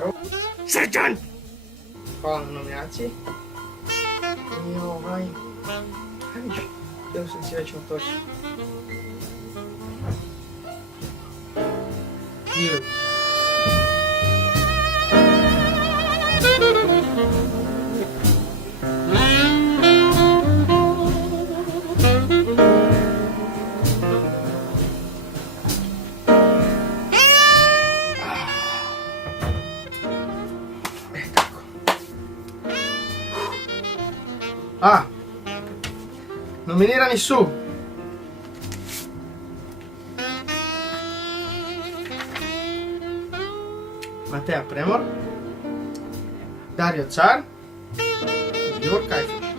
Petrov. Srđan! Hvala na nominaciji. I ajde, htio sam si već motoči. Dio. Tako. Nominirani su Mateja Premor, Dario Car i Igor Kajfić.